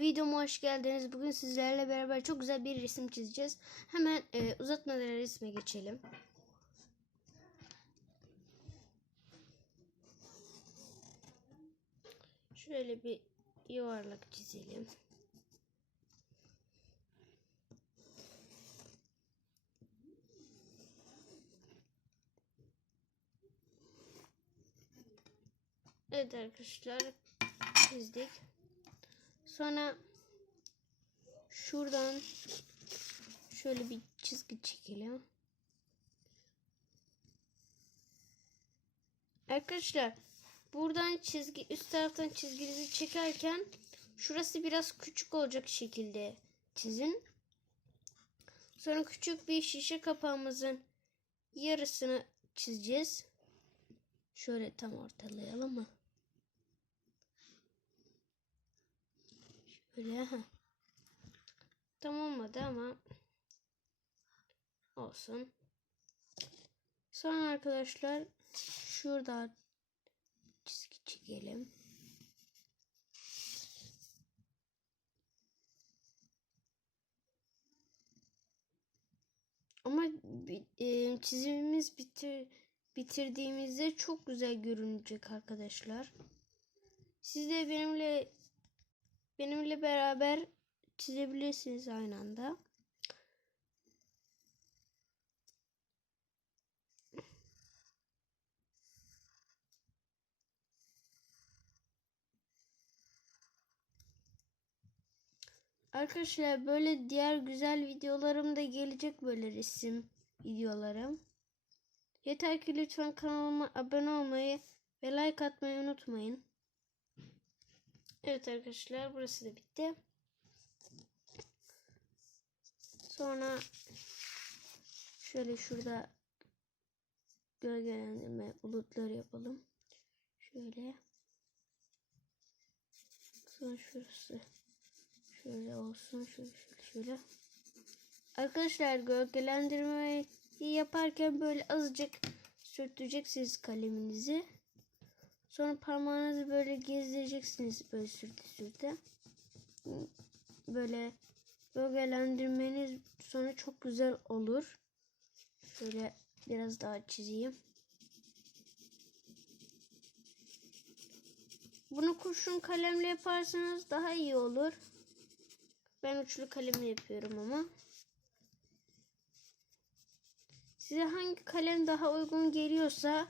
videoma hoş geldiniz. Bugün sizlerle beraber çok güzel bir resim çizeceğiz. Hemen e, uzatmadan resme geçelim. Şöyle bir yuvarlak çizelim. Evet arkadaşlar çizdik. Sonra şuradan şöyle bir çizgi çekelim. Arkadaşlar buradan çizgi üst taraftan çizginizi çekerken şurası biraz küçük olacak şekilde çizin. Sonra küçük bir şişe kapağımızın yarısını çizeceğiz. Şöyle tam ortalayalım mı? Şöyle ha. Tam olmadı ama olsun. Sonra arkadaşlar şurada çizgi çekelim. Ama e, çizimimiz bitir bitirdiğimizde çok güzel görünecek arkadaşlar. Siz de benimle benimle beraber çizebilirsiniz aynı anda. Arkadaşlar böyle diğer güzel videolarım da gelecek böyle resim videolarım. Yeter ki lütfen kanalıma abone olmayı ve like atmayı unutmayın. Evet arkadaşlar burası da bitti. Sonra şöyle şurada gölgelendirme bulutları yapalım. Şöyle. Sonra şurası şöyle olsun. Şöyle şöyle şöyle. Arkadaşlar gölgelendirmeyi yaparken böyle azıcık sürteceksiniz kaleminizi. Sonra parmağınızı böyle gezdireceksiniz böyle sürte sürte. Böyle gölgelendirmeniz sonra çok güzel olur. Şöyle biraz daha çizeyim. Bunu kurşun kalemle yaparsanız daha iyi olur. Ben uçlu kalemle yapıyorum ama. Size hangi kalem daha uygun geliyorsa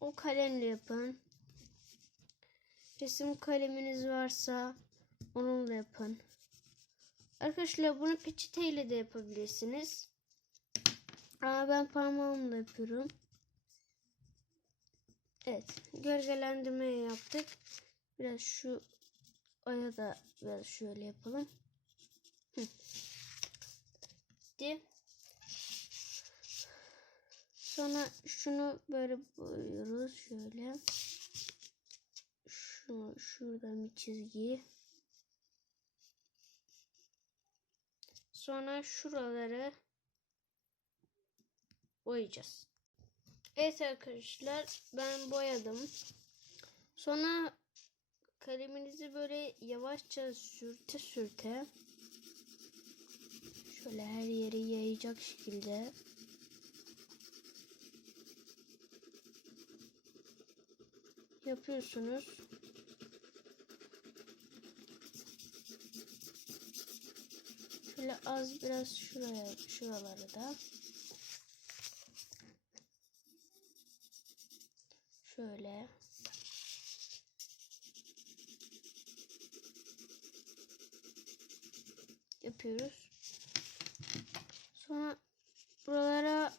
o kalemle yapın. Resim kaleminiz varsa onunla yapın. Arkadaşlar bunu peçeteyle de yapabilirsiniz. Ama ben parmağımla yapıyorum. Evet. Gölgelendirmeyi yaptık. Biraz şu aya da biraz şöyle yapalım. Bitti. Sonra şunu böyle boyuyoruz. Şöyle. Şunu şuradan bir çizgi. Sonra şuraları boyayacağız. Evet arkadaşlar ben boyadım. Sonra kaleminizi böyle yavaşça sürte sürte şöyle her yeri yayacak şekilde yapıyorsunuz. Şöyle az biraz şuraya şuraları da şöyle yapıyoruz. Sonra buralara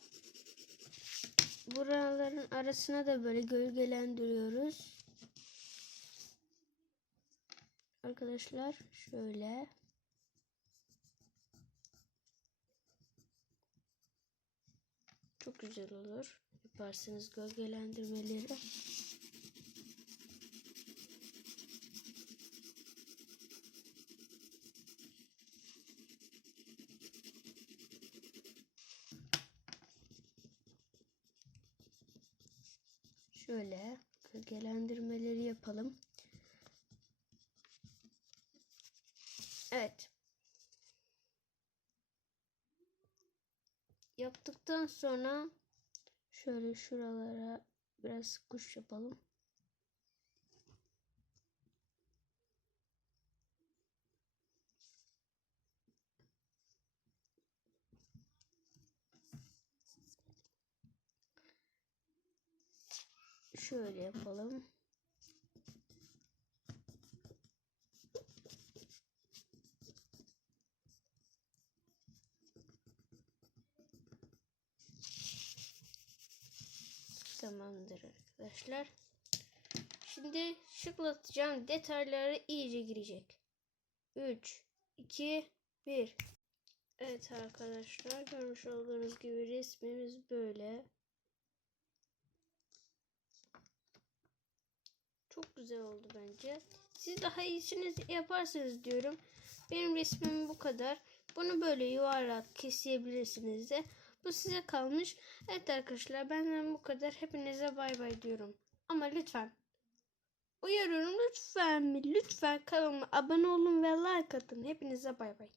buraların arasına da böyle gölgelendiriyoruz. Arkadaşlar şöyle güzel olur. Yaparsanız gölgelendirmeleri. Şöyle gölgelendirmeleri yapalım. Evet. Yaptıktan sonra şöyle şuralara biraz kuş yapalım. Şöyle yapalım. Tamamdır arkadaşlar. Şimdi şıklatacağım detayları iyice girecek. 3, 2, 1. Evet arkadaşlar görmüş olduğunuz gibi resmimiz böyle. Çok güzel oldu bence. Siz daha iyisini yaparsınız diyorum. Benim resmim bu kadar. Bunu böyle yuvarlak kesebilirsiniz de. Bu size kalmış. Evet arkadaşlar benden bu kadar. Hepinize bay bay diyorum. Ama lütfen uyarıyorum lütfen? Lütfen kanalıma abone olun ve like atın. Hepinize bay bay.